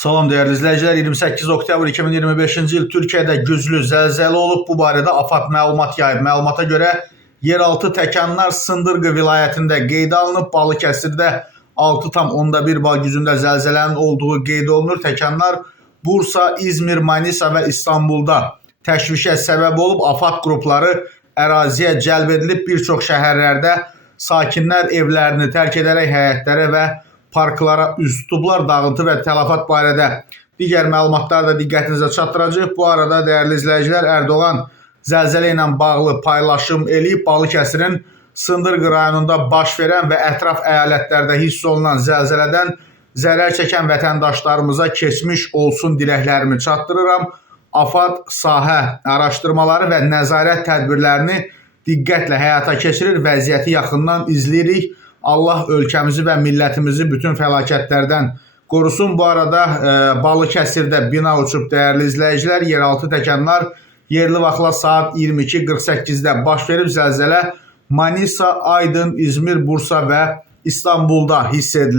Salam değerli izləyicilər, 28 oktyabr 2025-ci il Türkiyədə güclü zəlzələ olub. Bu barədə AFAD məlumat yayıb. Məlumata görə yeraltı təkanlar Sındırğı vilayətində qeydə alınıb. Balıkəsirdə 6,1 bal gücündə zəlzələnin olduğu qeyd olunur. Təkanlar Bursa, İzmir, Manisa və İstanbulda təşvişə səbəb olub. AFAD qrupları əraziyə cəlb edilib. Bir çox şəhərlərdə sakinlər evlərini tərk edərək həyətlərə və parklara üz tutublar. Dağıntı və tələfat barədə digər məlumatları da diqqətinizə çatdıracaq. Bu arada dəyərli izləyicilər, Erdoğan zəlzələ ilə bağlı paylaşım eləyib. Balıkəsirin Sındırğı rayonunda baş verən və ətraf əyalətlərdə hiss olunan zəlzələdən zərər çəkən vətəndaşlarımıza keçmiş olsun diləklərimi çatdırıram. AFAD sahə araşdırmaları və nəzarət tədbirlərini diqqətlə həyata keçirir, vəziyyəti yaxından izləyirik. Allah ölkəmizi və millətimizi bütün fəlakətlərdən qorusun. Bu arada Balıkəsirdə bina uçub dəyərli izləyicilər. Yeraltı təkanlar yerli vaxtla saat 22:48-də baş verib. Zəlzələ Manisa, Aydın, İzmir, Bursa və İstanbulda hiss edilib.